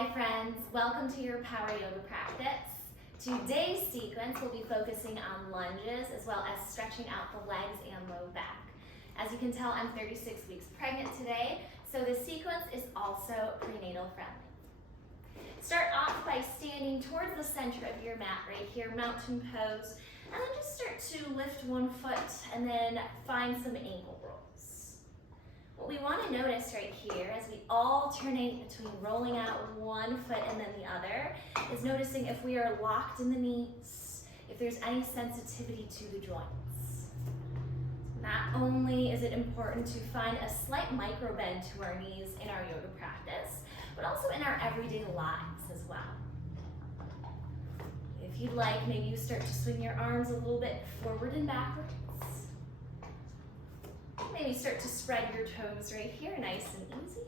Hi friends, welcome to your power yoga practice. Today's sequence will be focusing on lunges as well as stretching out the legs and low back. As you can tell, I'm 36 weeks pregnant today, so this sequence is also prenatal friendly. Start off by standing towards the center of your mat right here, mountain pose, and then just start to lift one foot and then find some ankle rolls. What we want to notice right here as we alternate between rolling out one foot and then the other is noticing if we are locked in the knees, if there's any sensitivity to the joints. Not only is it important to find a slight micro bend to our knees in our yoga practice, but also in our everyday lives as well. If you'd like, maybe you start to swing your arms a little bit forward and backwards. Maybe start to spread your toes right here, nice and easy.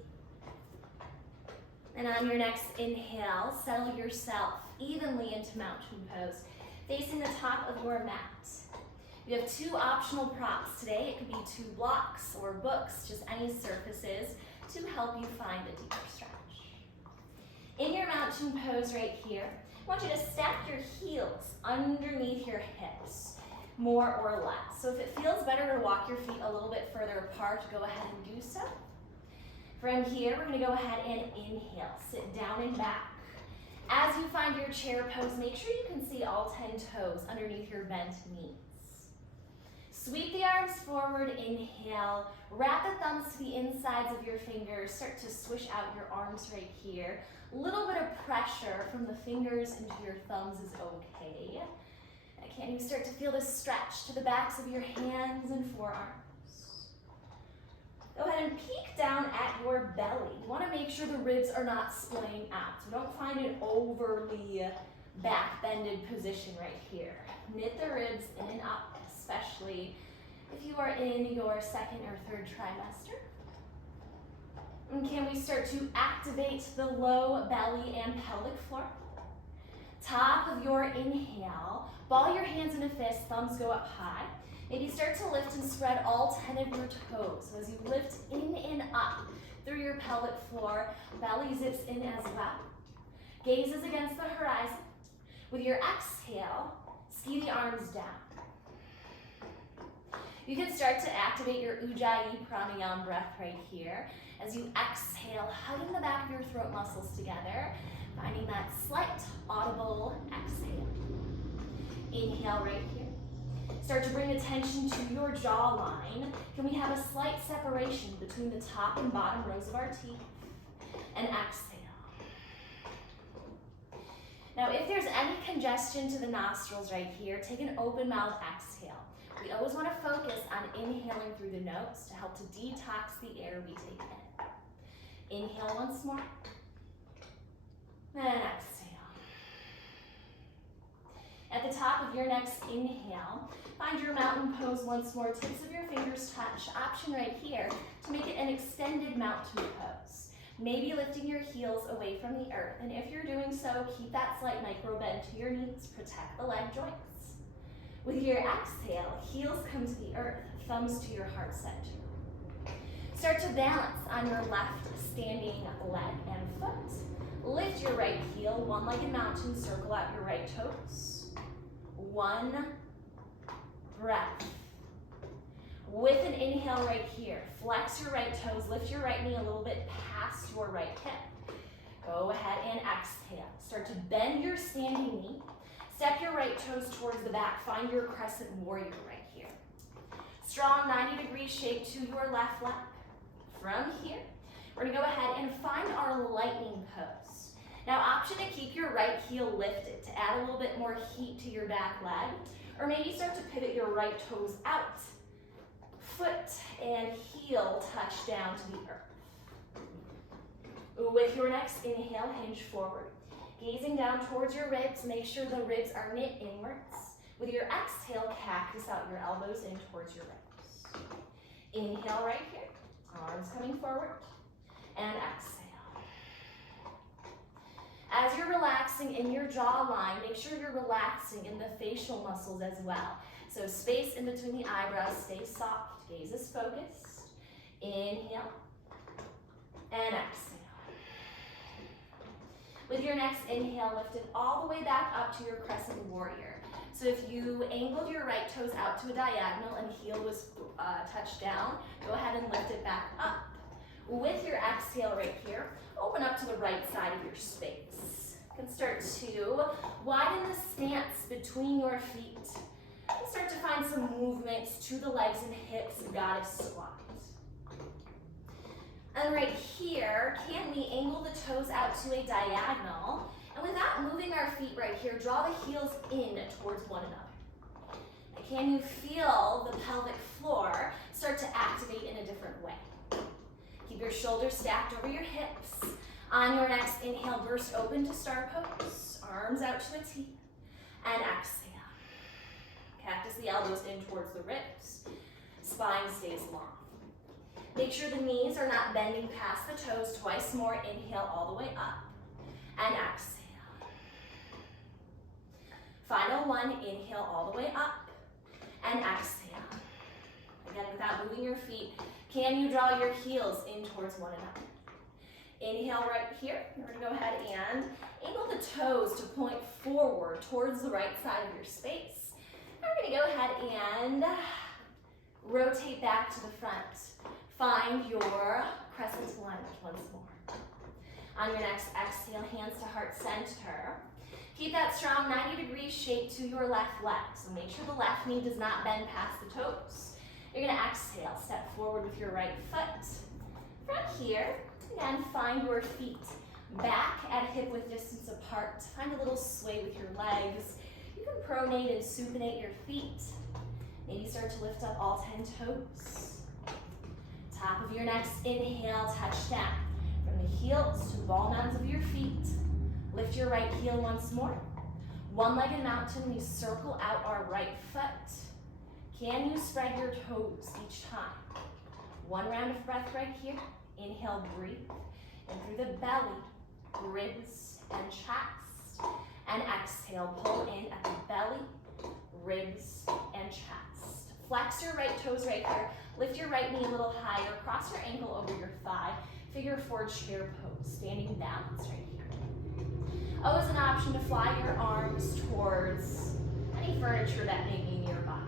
And on your next inhale, settle yourself evenly into mountain pose, facing the top of your mat. We have two optional props today. It could be two blocks or books, just any surfaces to help you find a deeper stretch. In your mountain pose right here, I want you to stack your heels underneath your hips, more or less. So if it feels better to walk your feet a little bit further apart, go ahead and do so. From here, we're going to go ahead and inhale, sit down and back. As you find your chair pose, make sure you can see all 10 toes underneath your bent knees. Sweep the arms forward, inhale, wrap the thumbs to the insides of your fingers, start to swish out your arms right here. A little bit of pressure from the fingers into your thumbs is okay. Can you start to feel this stretch to the backs of your hands and forearms? Go ahead and peek down at your belly. You want to make sure the ribs are not splaying out. So don't find an overly back-bended position right here. Knit the ribs in and up, especially if you are in your second or third trimester. And can we start to activate the low belly and pelvic floor? Top of your inhale, ball your hands in a fist, thumbs go up high. Maybe start to lift and spread all 10 of your toes. So as you lift in and up through your pelvic floor, belly zips in as well. Gaze is against the horizon. With your exhale, ski the arms down. You can start to activate your Ujjayi Pranayama breath right here. As you exhale, hugging the back of your throat muscles together, finding that slight audible exhale. Inhale right here. Start to bring attention to your jawline. Can we have a slight separation between the top and bottom rows of our teeth? And exhale. Now, if there's any congestion to the nostrils right here, take an open mouth exhale. We always want to focus on inhaling through the nose to help to detox the air we take in. Inhale once more. And exhale. At the top of your next inhale, find your mountain pose once more. Tips of your fingers touch. Option right here to make it an extended mountain pose. Maybe lifting your heels away from the earth. And if you're doing so, keep that slight micro bend to your knees. Protect the leg joints. With your exhale, heels come to the earth, thumbs to your heart center. Start to balance on your left standing leg and foot. Lift your right heel, one-legged mountain, circle out your right toes. One breath. With an inhale right here, flex your right toes, lift your right knee a little bit past your right hip. Go ahead and exhale. Start to bend your standing knee. Step your right toes towards the back. Find your Crescent Warrior right here. Strong 90-degree shake to your left leg. From here, we're gonna go ahead and find our lightning pose. Now, option to keep your right heel lifted to add a little bit more heat to your back leg, or maybe start to pivot your right toes out. Foot and heel touch down to the earth. With your next inhale, hinge forward. Gazing down towards your ribs, make sure the ribs are knit inwards. With your exhale, cactus out your elbows in towards your ribs. Inhale right here, arms coming forward, and exhale. As you're relaxing in your jawline, make sure you're relaxing in the facial muscles as well. So space in between the eyebrows, stay soft, gaze is focused. Inhale, and exhale. With your next inhale, lift it all the way back up to your Crescent Warrior. So if you angled your right toes out to a diagonal and heel was touched down, go ahead and lift it back up. With your exhale right here, open up to the right side of your space. You can start to widen the stance between your feet. And start to find some movements to the legs and hips, goddess squat. And right here, can we angle the toes out to a diagonal? And without moving our feet right here, draw the heels in towards one another. And can you feel the pelvic floor start to activate in a different way? Keep your shoulders stacked over your hips. On your next inhale, burst open to star pose. Arms out to a T. And exhale. Cactus the elbows in towards the ribs. Spine stays long. Make sure the knees are not bending past the toes. Twice more. Inhale all the way up. And exhale. Final one. Inhale all the way up. And exhale. Again, without moving your feet, can you draw your heels in towards one another? Inhale right here. We're going to go ahead and angle the toes to point forward towards the right side of your space. We're going to go ahead and rotate back to the front. Find your crescent lunge once more. On your next exhale, hands to heart center. Keep that strong 90-degree shape to your left leg. So make sure the left knee does not bend past the toes. You're going to exhale, step forward with your right foot. From here, again, find your feet back at hip width distance apart. Find a little sway with your legs. You can pronate and supinate your feet. Maybe start to lift up all 10 toes. Top of your next inhale, touch down. From the heels to the ball mounds of your feet. Lift your right heel once more. One-legged mountain, we circle out our right foot. Can you spread your toes each time? One round of breath right here. Inhale, breathe. And through the belly, ribs and chest. And exhale, pull in at the belly, ribs and chest. Flex your right toes right here. Lift your right knee a little higher. Cross your ankle over your thigh. Figure four chair pose. Standing balance right here. Always an option to fly your arms towards any furniture that may be nearby.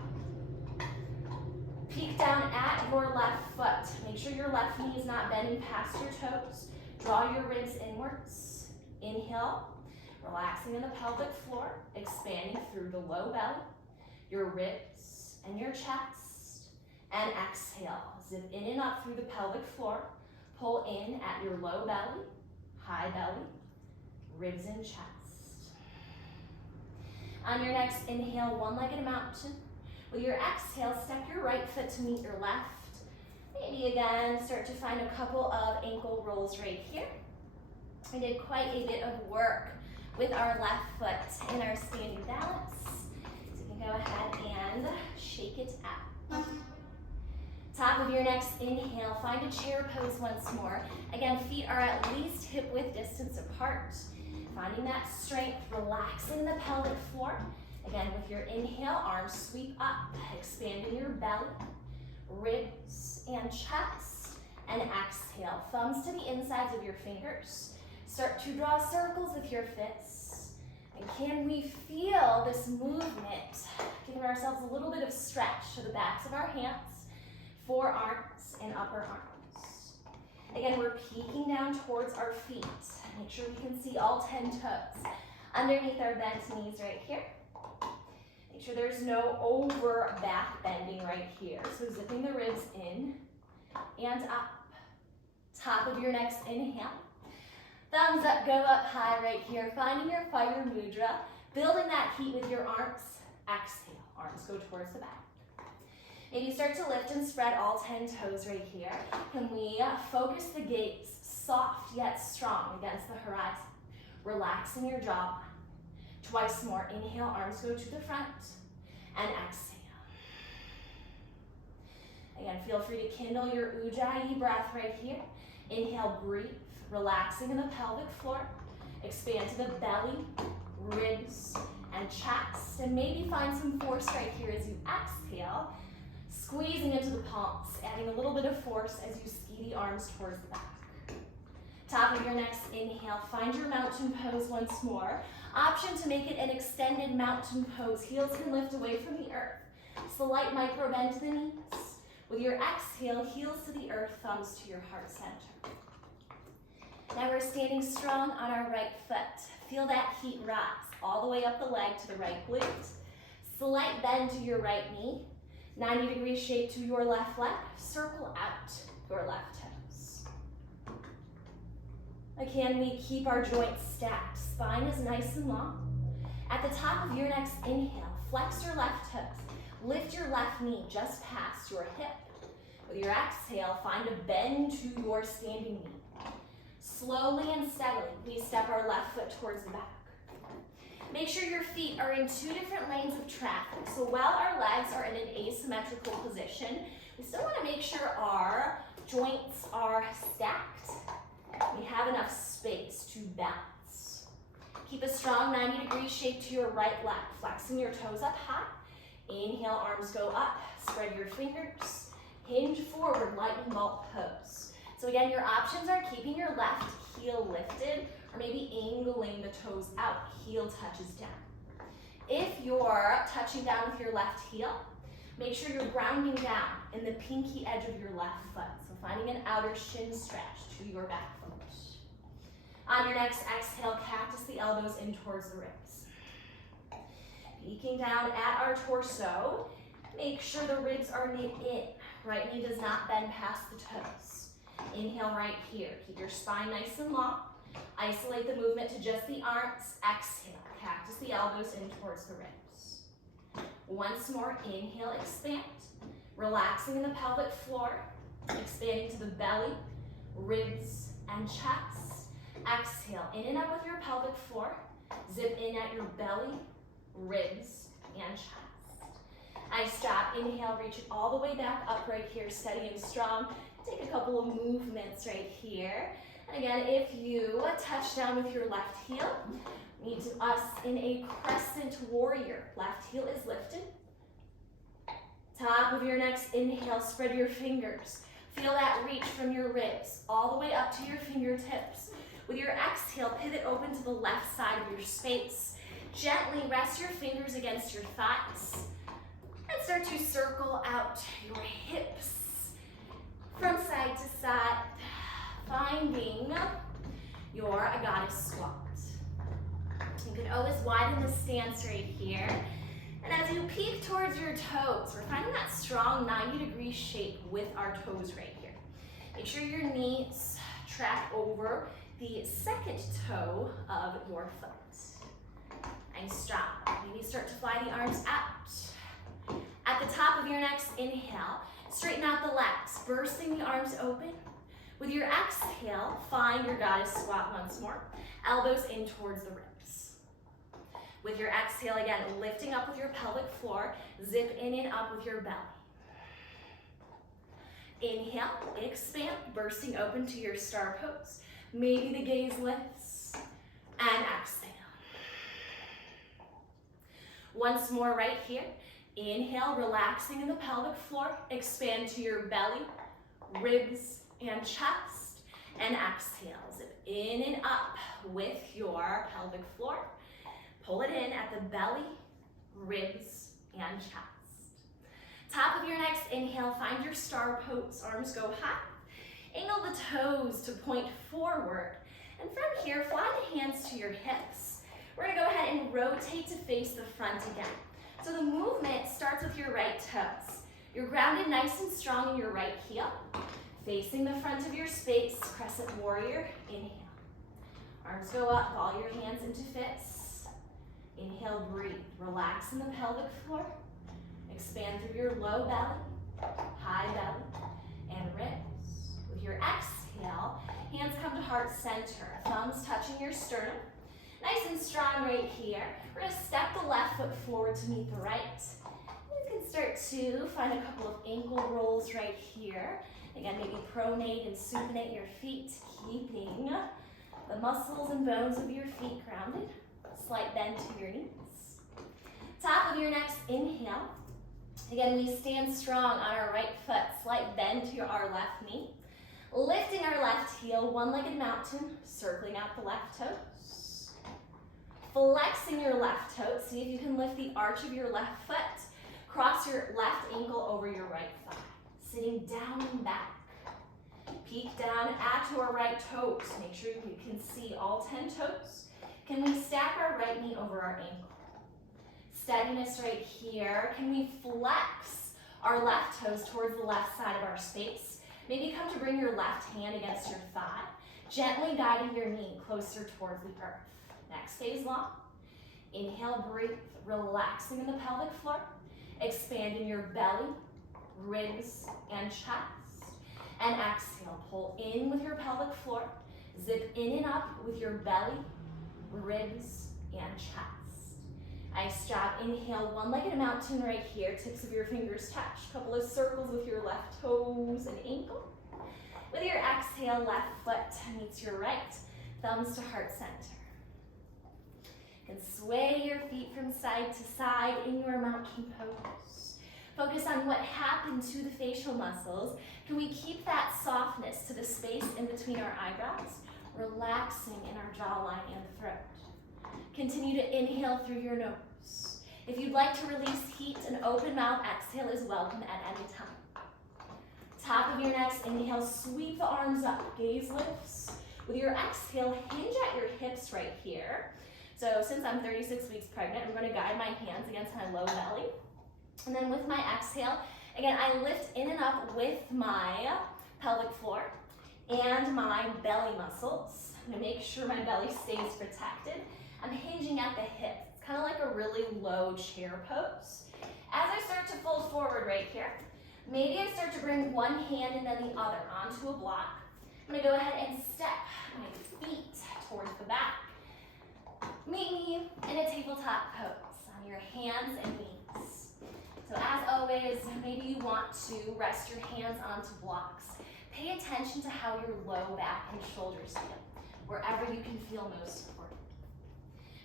Peek down at your left foot. Make sure your left knee is not bending past your toes. Draw your ribs inwards. Inhale, relaxing in the pelvic floor, expanding through the low belly, your ribs and your chest. And exhale, zip in and up through the pelvic floor. Pull in at your low belly, high belly, ribs and chest. On your next inhale, one-legged mountain. With your exhale, step your right foot to meet your left. Maybe again, start to find a couple of ankle rolls right here. I did quite a bit of work with our left foot in our standing balance. So you can go ahead and shake it out. Top of your next inhale, find a chair pose once more. Again, feet are at least hip width distance apart. Finding that strength, relaxing the pelvic floor. Again, with your inhale, arms sweep up, expanding your belly, ribs and chest. And exhale, thumbs to the insides of your fingers. Start to draw circles with your fists. And can we feel this movement? Giving ourselves a little bit of stretch to the backs of our hands, forearms and upper arms. Again, we're peeking down towards our feet. Make sure we can see all 10 toes. Underneath our bent knees right here. Make sure there's no over back bending right here. So zipping the ribs in and up. Top of your next inhale. Thumbs up, go up high right here. Finding your fire mudra. Building that heat with your arms. Exhale, arms go towards the back. Maybe start to lift and spread all 10 toes right here. Can we focus the gaze, soft yet strong against the horizon. Relaxing your jawline. Twice more. Inhale, arms go to the front. And exhale. Again, feel free to kindle your Ujjayi breath right here. Inhale, breathe. Relaxing in the pelvic floor. Expand to the belly, ribs, and chest. And maybe find some force right here as you exhale. Squeezing into the palms, adding a little bit of force as you ski the arms towards the back. Top of your next inhale, find your mountain pose once more. Option to make it an extended mountain pose. Heels can lift away from the earth. Slight micro bend to the knees. With your exhale, heels to the earth, thumbs to your heart center. Now we're standing strong on our right foot. Feel that heat rise all the way up the leg to the right glute. Slight bend to your right knee. 90-degree shape to your left leg. Circle out your left toes. Again, we keep our joints stacked. Spine is nice and long. At the top of your next inhale, flex your left toes. Lift your left knee just past your hip. With your exhale, find a bend to your standing knee. Slowly and steadily, we step our left foot towards the back. Make sure your feet are in 2 different lanes of traffic. So while our legs are in an asymmetrical position, we still want to make sure our joints are stacked. We have enough space to balance. Keep a strong 90-degree shape to your right leg, flexing your toes up high. Inhale, arms go up, spread your fingers, hinge forward, lightning bolt pose. So again, your options are keeping your left heel lifted or maybe angling the toes out, heel touches down. If you're touching down with your left heel, make sure you're grounding down in the pinky edge of your left foot. So finding an outer shin stretch to your back foot. On your next exhale, cactus the elbows in towards the ribs. Peeking down at our torso, make sure the ribs are knit in. Right knee does not bend past the toes. Inhale right here. Keep your spine nice and long. Isolate the movement to just the arms. Exhale, cactus the elbows in towards the ribs. Once more, inhale, expand. Relaxing in the pelvic floor, expanding to the belly, ribs, and chest. Exhale, in and up with your pelvic floor. Zip in at your belly, ribs, and chest. Nice job. Inhale, reach it all the way back up right here, steady and strong. Take a couple of movements right here. And again, if you touch down with your left heel, meet us in a Crescent Warrior. Left heel is lifted. Top of your next inhale, spread your fingers. Feel that reach from your ribs all the way up to your fingertips. With your exhale, pivot open to the left side of your space. Gently rest your fingers against your thighs and start to circle out your hips from side to side, finding your goddess squat. You can always widen the stance right here. And as you peek towards your toes, we're finding that strong 90-degree shape with our toes right here. Make sure your knees track over the second toe of your foot. Nice job. Maybe start to fly the arms out. At the top of your next inhale, straighten out the legs, bursting the arms open. With your exhale, find your goddess squat once more. Elbows in towards the ribs. With your exhale, again, lifting up with your pelvic floor, zip in and up with your belly. Inhale, expand, bursting open to your star pose. Maybe the gaze lifts, and exhale. Once more right here. Inhale, relaxing in the pelvic floor. Expand to your belly, ribs, and chest. And exhale, zip in and up with your pelvic floor. Pull it in at the belly, ribs, and chest. Top of your next inhale, find your star pose. Arms go high. Angle the toes to point forward. And from here, fly the hands to your hips. We're gonna go ahead and rotate to face the front again. So the movement starts with your right toes. You're grounded nice and strong in your right heel. Facing the front of your space, Crescent Warrior, inhale. Arms go up, ball your hands into fists. Inhale, breathe. Relax in the pelvic floor. Expand through your low belly, high belly, and ribs. With your exhale, hands come to heart center. Thumbs touching your sternum. Nice and strong right here. We're gonna step the left foot forward to meet the right. You can start to find a couple of ankle rolls right here. Again, maybe pronate and supinate your feet, keeping the muscles and bones of your feet grounded. Slight bend to your knees. Top of your next inhale. Again, we stand strong on our right foot. Slight bend to our left knee. Lifting our left heel, one-legged mountain, circling out the left toes. Flexing your left toe. See if you can lift the arch of your left foot. Cross your left ankle over your right thigh. Sitting down and back. Peek down at your right toes. Make sure you can see all 10 toes. Can we stack our right knee over our ankle? Steadiness right here. Can we flex our left toes towards the left side of our space? Maybe come to bring your left hand against your thigh, gently guiding your knee closer towards the earth. Next phase long. Inhale, breathe, relaxing in the pelvic floor, expanding your belly, ribs, and chest. And exhale, pull in with your pelvic floor, zip in and up with your belly, ribs, and chest. Nice job. Inhale, one-legged mountain right here. Tips of your fingers touch. Couple of circles with your left toes and ankle. With your exhale, left foot meets your right. Thumbs to heart center. You can sway your feet from side to side in your mountain pose. Focus on what happened to the facial muscles. Can we keep that softness to the space in between our eyebrows? Relaxing in our jawline and throat. Continue to inhale through your nose. If you'd like to release heat, an open mouth exhale is welcome at any time. Top of your next inhale, sweep the arms up, gaze lifts. With your exhale, hinge at your hips right here. So since I'm 36 weeks pregnant, I'm going to guide my hands against my low belly. And then with my exhale, again, I lift in and up with my pelvic floor and my belly muscles. I'm going to make sure my belly stays protected. I'm hinging at the hips. It's kind of like a really low chair pose. As I start to fold forward right here, maybe I start to bring one hand and then the other onto a block. I'm going to go ahead and step my feet towards the back. Meet me in a tabletop pose on your hands and knees. So as always, maybe you want to rest your hands onto blocks. Pay attention to how your low back and shoulders feel, wherever you can feel most supported.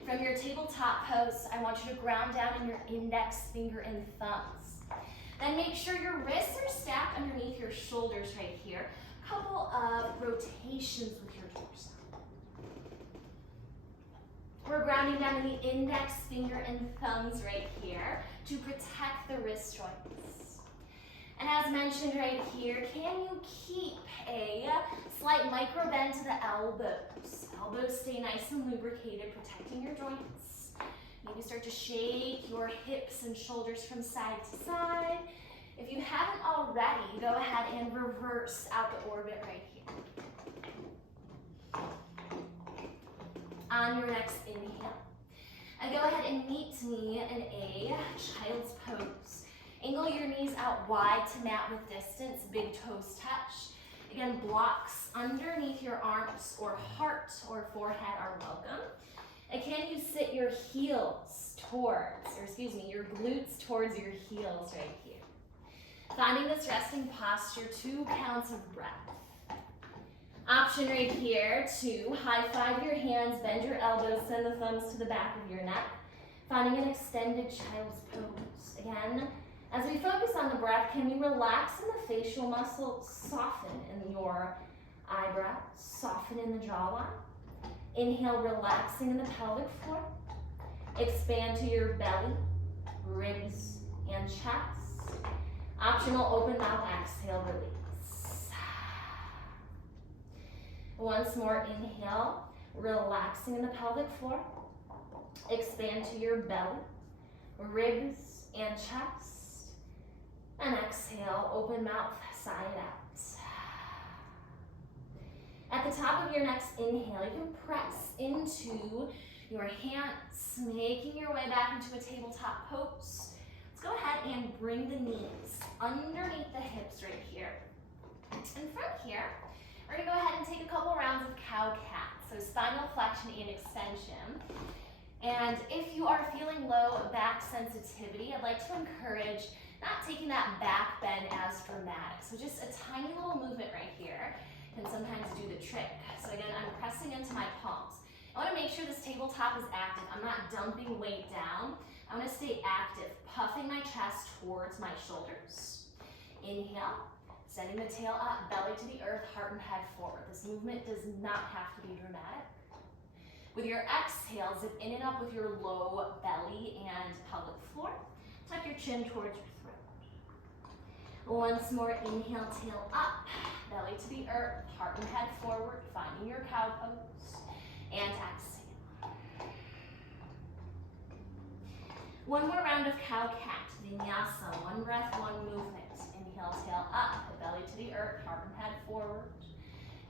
From your tabletop pose, I want you to ground down in your index finger and thumbs. Then make sure your wrists are stacked underneath your shoulders right here. Couple of rotations with your torso. We're grounding down in the index finger and thumbs right here to protect the wrist joints. And as mentioned right here, can you keep a slight micro bend to the elbows? Elbows stay nice and lubricated, protecting your joints. Maybe start to shake your hips and shoulders from side to side. If you haven't already, go ahead and reverse out the orbit right here. On your next inhale, and go ahead and meet me in a child's pose. Angle your knees out wide to mat with distance, big toes touch. Again, blocks underneath your arms or heart or forehead are welcome. And can you sit your heels your glutes towards your heels right here. Finding this resting posture, 2 counts of breath. Option right here to high five your hands, bend your elbows, send the thumbs to the back of your neck. Finding an extended child's pose. Again, as we focus on the breath, can you relax in the facial muscles, soften in your eyebrows, soften in the jawline. Inhale, relaxing in the pelvic floor. Expand to your belly, ribs, and chest. Optional open mouth exhale, release. Once more, inhale, relaxing in the pelvic floor. Expand to your belly, ribs, and chest. And exhale, open mouth, sigh it out. At the top of your next inhale, you can press into your hands, making your way back into a tabletop pose. Let's go ahead and bring the knees underneath the hips right here. And from here, we're gonna go ahead and take a couple rounds of cow-cat, so spinal flexion and extension. And if you are feeling low back sensitivity, I'd like to encourage not taking that back bend as dramatic. So just a tiny little movement right here can sometimes do the trick. So again, I'm pressing into my palms. I want to make sure this tabletop is active. I'm not dumping weight down. I want to stay active, puffing my chest towards my shoulders. Inhale, Sending the tail up, belly to the earth, heart and head forward. This movement does not have to be dramatic. With your exhale, zip in and up with your low belly and pelvic floor. Tuck your chin towards your throat. Once more, inhale, tail up, belly to the earth, heart and head forward, finding your cow pose, and exhale. One more round of cow-cat, vinyasa, one breath, one movement. Inhale, tail up, belly to the earth, heart and head forward,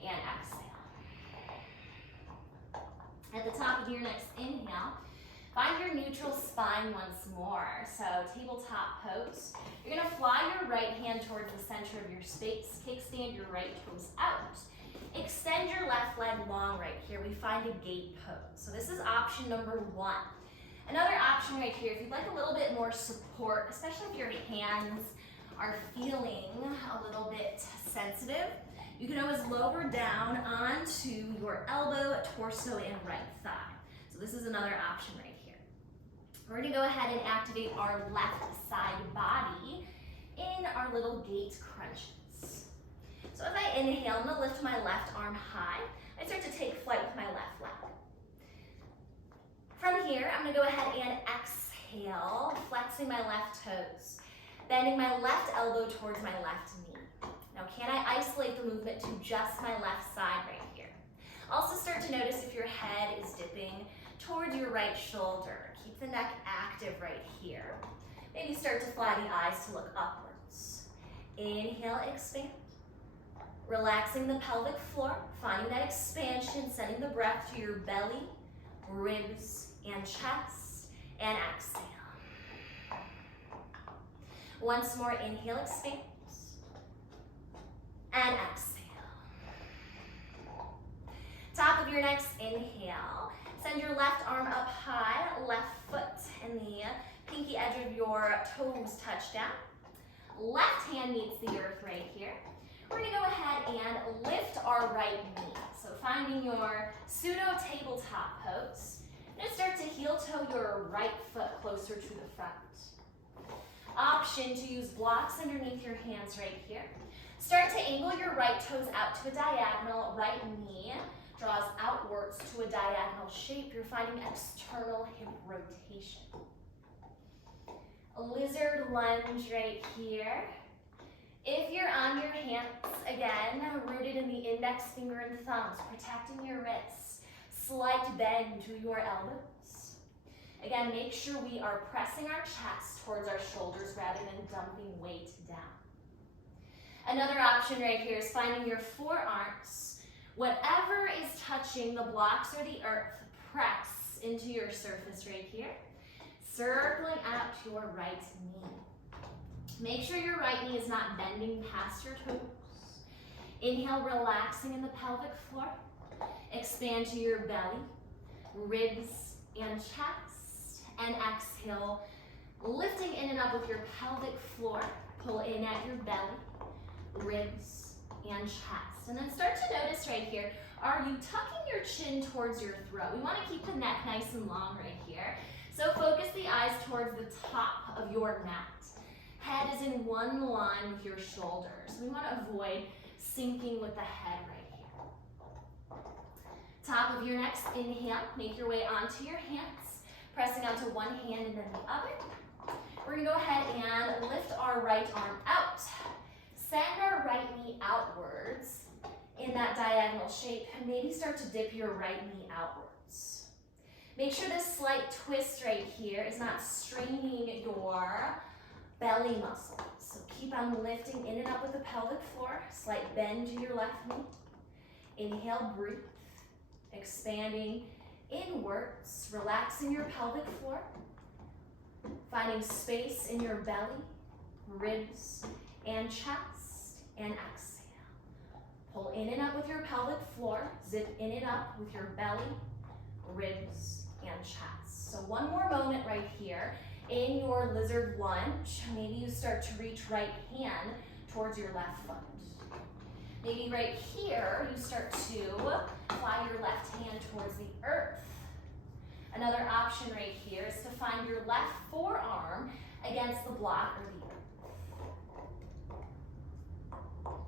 and exhale. At the top of your next inhale, find your neutral spine once more. So tabletop pose. You're gonna fly your right hand towards the center of your space, kickstand your right toes out. Extend your left leg long right here. We find a gate pose. So this is option number one. Another option right here, if you'd like a little bit more support, especially if your hands are feeling a little bit sensitive, you can always lower down onto your elbow, torso, and right thigh. So this is another option right here. We're gonna go ahead and activate our left side body in our little gate crunches. So as I inhale, I'm gonna lift my left arm high. I start to take flight with my left leg. From here, I'm gonna go ahead and exhale, flexing my left toes, bending my left elbow towards my left knee. Now, can I isolate the movement to just my left side right here? Also start to notice if your head is dipping towards your right shoulder. Keep the neck active right here. Maybe start to fly the eyes to look upwards. Inhale, expand. Relaxing the pelvic floor, finding that expansion, sending the breath to your belly, ribs, and chest, and exhale. Once more, inhale, expand, and exhale. Top of your next inhale, send your left arm up high, left foot and the pinky edge of your toes touch down. Left hand meets the earth right here. We're gonna go ahead and lift our right knee. So finding your pseudo tabletop pose. You're gonna start to heel toe your right foot closer to the front. Option to use blocks underneath your hands right here. Start to angle your right toes out to a diagonal. Right knee draws outwards to a diagonal shape. You're finding external hip rotation. A lizard lunge right here. If you're on your hands, again, rooted in the index finger and thumbs, protecting your wrists, slight bend to your elbows. Again, make sure we are pressing our chest towards our shoulders rather than dumping weight down. Another option right here is finding your forearms. Whatever is touching the blocks or the earth, press into your surface right here. Circling out to your right knee. Make sure your right knee is not bending past your toes. Inhale, relaxing in the pelvic floor. Expand to your belly, ribs, and chest. And exhale, lifting in and up with your pelvic floor. Pull in at your belly, ribs, and chest. And then start to notice right here, are you tucking your chin towards your throat? We want to keep the neck nice and long right here. So focus the eyes towards the top of your mat. Head is in one line with your shoulders. We want to avoid sinking with the head right here. Top of your next inhale, make your way onto your hands, pressing onto one hand and then the other. We're going to go ahead and lift our right arm out. Send our right knee outwards in that diagonal shape, and maybe start to dip your right knee outwards. Make sure this slight twist right here is not straining your belly muscles. So keep on lifting in and up with the pelvic floor. Slight bend to your left knee. Inhale, breathe. Expanding inwards, relaxing your pelvic floor. Finding space in your belly, ribs, and chest, and exhale. Pull in and up with your pelvic floor. Zip in and up with your belly, ribs, and chest. So one more moment right here. In your lizard lunge, maybe you start to reach right hand towards your left foot. Maybe right here, you start to fly your left hand towards the earth. Another option right here is to find your left forearm against the block or the earth.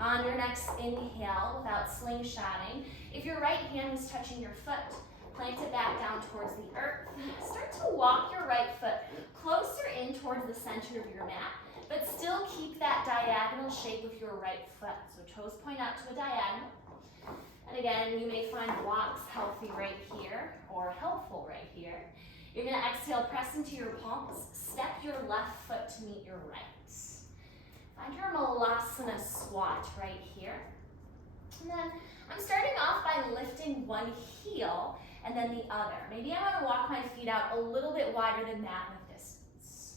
On your next inhale, without slingshotting, if your right hand was touching your foot, plant it back down towards the earth. Start to walk your right foot closer in towards the center of your mat, but still keep that diagonal shape with your right foot. So toes point out to a diagonal. And again, you may find blocks healthy right here or helpful right here. You're going to exhale, press into your palms, step your left foot to meet your right. Find your Malasana squat right here. And then I'm starting off by lifting one heel and then the other. Maybe I want to walk my feet out a little bit wider than that with distance.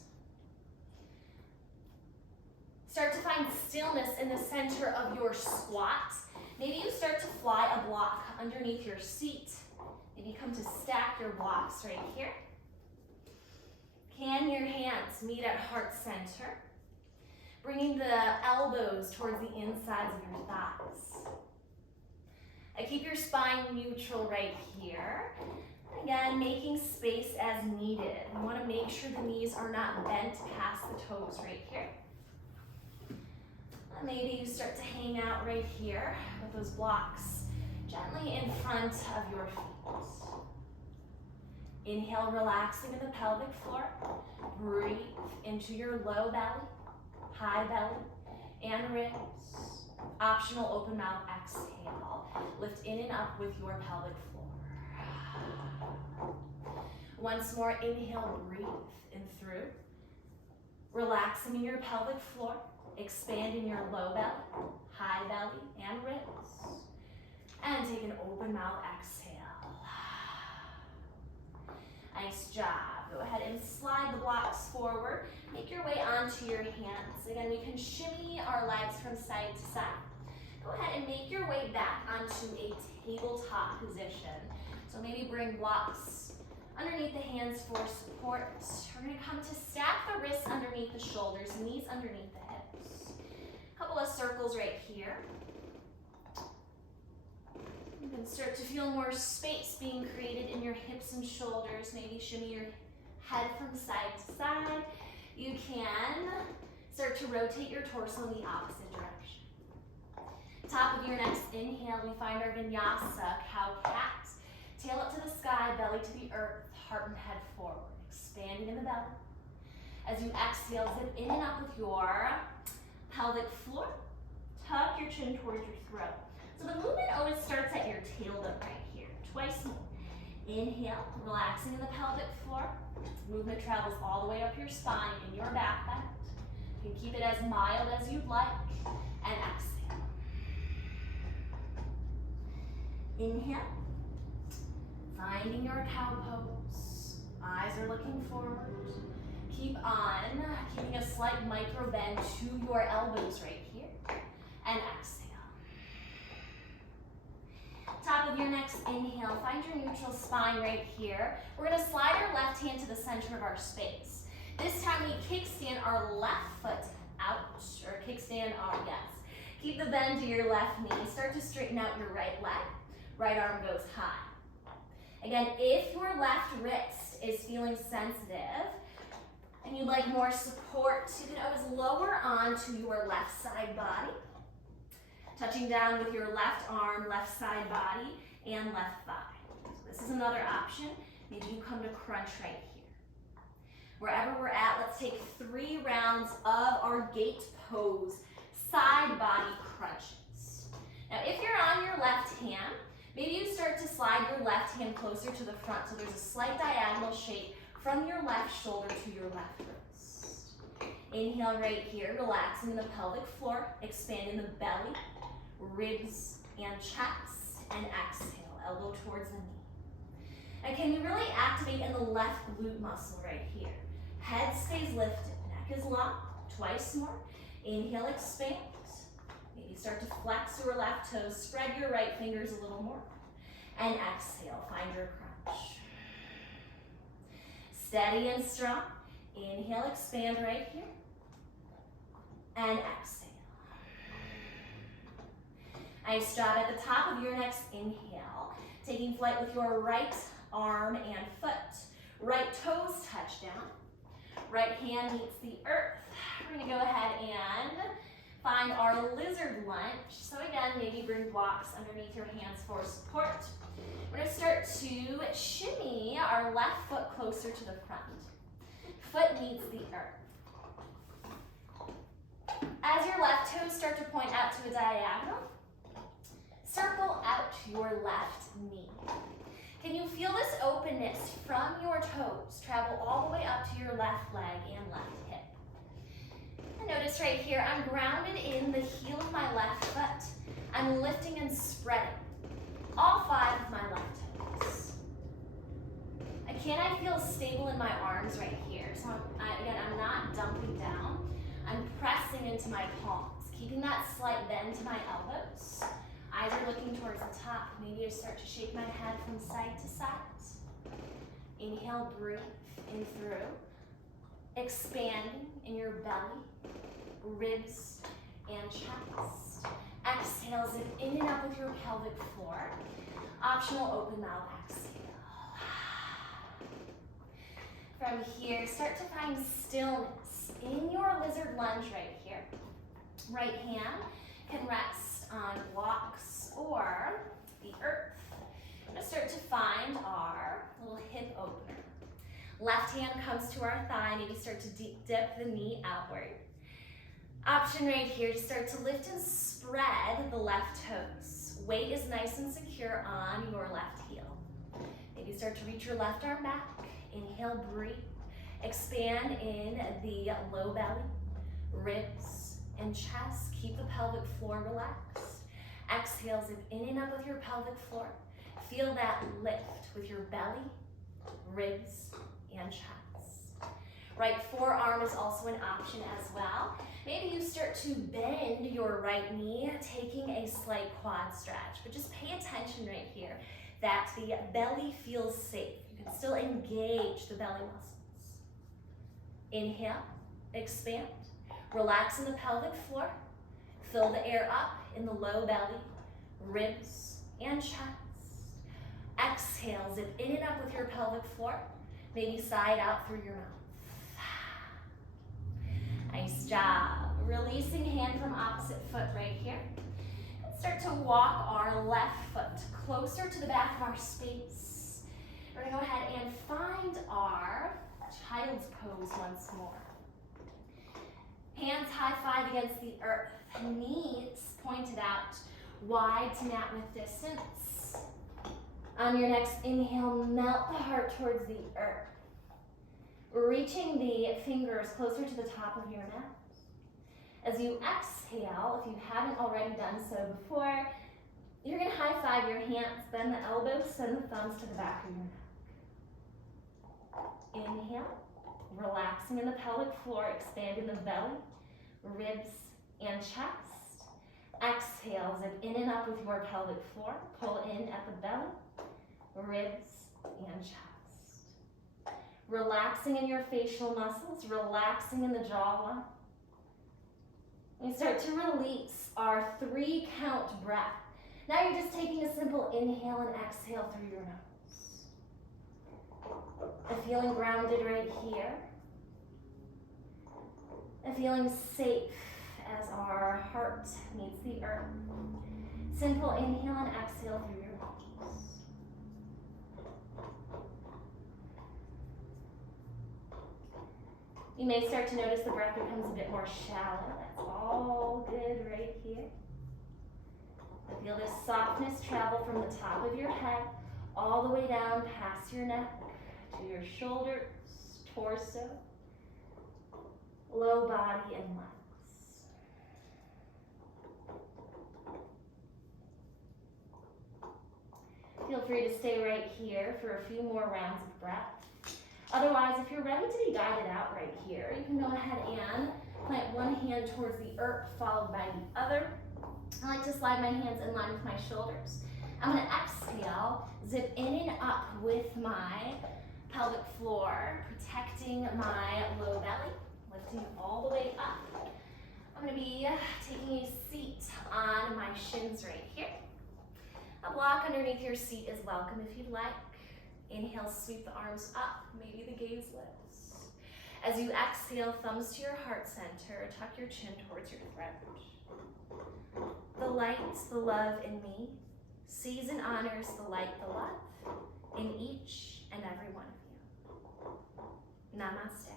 Start to find stillness in the center of your squat. Maybe you start to fly a block underneath your seat. Maybe come to stack your blocks right here. Can your hands meet at heart center? Bringing the elbows towards the insides of your thighs. And keep your spine neutral right here. Again, making space as needed. You want to make sure the knees are not bent past the toes right here. Maybe you start to hang out right here with those blocks gently in front of your feet. Inhale, relaxing in the pelvic floor. Breathe into your low belly, high belly, and ribs. Optional open mouth exhale. Lift in and up with your pelvic floor. Once more, inhale, breathe in through. Relaxing in your pelvic floor. Expand in your low belly, high belly, and ribs. And take an open mouth exhale. Nice job. Go ahead and slide the blocks forward. Make your way onto your hands. Again, we can shimmy our legs from side to side. Go ahead and make your way back onto a tabletop position. So maybe bring blocks underneath the hands for support. We're going to come to stack the wrists underneath the shoulders, knees underneath the hips. A couple of circles right here. You can start to feel more space being created in your hips and shoulders. Maybe shimmy your head from side to side. You can start to rotate your torso in the opposite direction. Top of your next inhale, we find our Vinyasa Cow cat. Tail up to the sky, belly to the earth, heart and head forward. Expanding in the belly. As you exhale, zip in and up with your pelvic floor. Tuck your chin towards your throat. So the movement always starts at your tailbone right here. Twice more. Inhale, relaxing in the pelvic floor. Movement travels all the way up your spine in your back bend. You can keep it as mild as you'd like. And exhale. Inhale. Finding your cow pose. Eyes are looking forward. Keep on, keeping a slight micro bend to your elbows right here. And exhale. Top of your next inhale, find your neutral spine right here. We're going to slide our left hand to the center of our space. This time we kickstand our left foot out, or kickstand our, yes. Keep the bend to your left knee. Start to straighten out your right leg. Right arm goes high. Again, if your left wrist is feeling sensitive and you'd like more support, you can always lower onto your left side body. Touching down with your left arm, left side body, and left thigh. So this is another option. Maybe you come to crunch right here. Wherever we're at, let's take 3 rounds of our gate pose, side body crunches. Now, if you're on your left hand, maybe you start to slide your left hand closer to the front so there's a slight diagonal shape from your left shoulder to your left wrist. Inhale right here, relaxing the pelvic floor, expanding the belly, ribs and chest, and exhale, elbow towards the knee. And can you really activate in the left glute muscle right here? Head stays lifted, neck is long, twice more. Inhale, expand. Maybe start to flex your left toes, spread your right fingers a little more. And exhale, find your crunch. Steady and strong. Inhale, expand right here. And exhale. Nice job. At the top of your next inhale, taking flight with your right arm and foot. Right toes touch down. Right hand meets the earth. We're going to go ahead and Find our lizard lunge. So again, maybe bring blocks underneath your hands for support. We're gonna start to shimmy our left foot closer to the front. Foot meets the earth. As your left toes start to point out to a diagonal, circle out your left knee. Can you feel this openness from your toes travel all the way up to your left leg and left hip? And notice right here, I'm grounded in the heel of my left foot. I'm lifting and spreading all 5 of my left toes. Can I feel stable in my arms right here? So again, I'm not dumping down. I'm pressing into my palms, keeping that slight bend to my elbows. Eyes are looking towards the top. Maybe I start to shake my head from side to side. Inhale, breathe in through. Expanding in your belly, ribs, and chest. Exhale, zip in and up with your pelvic floor. Optional open mouth exhale. From here, start to find stillness in your lizard lunge right here. Right hand can rest on blocks or the earth. I'm going to start to find our little hip opener. Left hand comes to our thigh, maybe start to dip the knee outward. Option right here to start to lift and spread the left toes. Weight is nice and secure on your left heel. Maybe start to reach your left arm back. Inhale, breathe. Expand in the low belly, ribs, and chest. Keep the pelvic floor relaxed. Exhale, zip in and up with your pelvic floor. Feel that lift with your belly, ribs, and chest. Right forearm is also an option as well. Maybe you start to bend your right knee, taking a slight quad stretch, but just pay attention right here that the belly feels safe. You can still engage the belly muscles. Inhale, expand, relax in the pelvic floor. Fill the air up in the low belly, ribs, and chest. Exhale, zip in and up with your pelvic floor. Maybe side out through your mouth. Nice job. Releasing hand from opposite foot right here. And start to walk our left foot closer to the back of our space. We're gonna go ahead and find our child's pose once more. Hands high five against the earth. Knees pointed out wide to mat with distance. On your next inhale, melt the heart towards the earth. Reaching the fingers closer to the top of your mat. As you exhale, if you haven't already done so before, you're going to high five your hands, bend the elbows, send the thumbs to the back of your neck. Inhale, relaxing in the pelvic floor, expanding the belly, ribs, and chest. Exhale, zip in and up with your pelvic floor, pull in at the belly, ribs, and chest. Relaxing in your facial muscles, relaxing in the jawline. We start to release our 3-count breath. Now you're just taking a simple inhale and exhale through your nose. And feeling grounded right here. And feeling safe as our heart meets the earth. Simple inhale and exhale through your nose. You may start to notice the breath becomes a bit more shallow. That's all good right here. And feel this softness travel from the top of your head all the way down past your neck to your shoulders, torso, low body, and legs. Feel free to stay right here for a few more rounds of breath. Otherwise, if you're ready to be guided out right here, you can go ahead and plant one hand towards the earth, followed by the other. I like to slide my hands in line with my shoulders. I'm going to exhale, zip in and up with my pelvic floor, protecting my low belly, lifting all the way up. I'm going to be taking a seat on my shins right here. A block underneath your seat is welcome if you'd like. Inhale, sweep the arms up, maybe the gaze lifts. As you exhale, thumbs to your heart center, tuck your chin towards your throat. The light, the love in me, sees and honors the light, the love in each and every one of you. Namaste.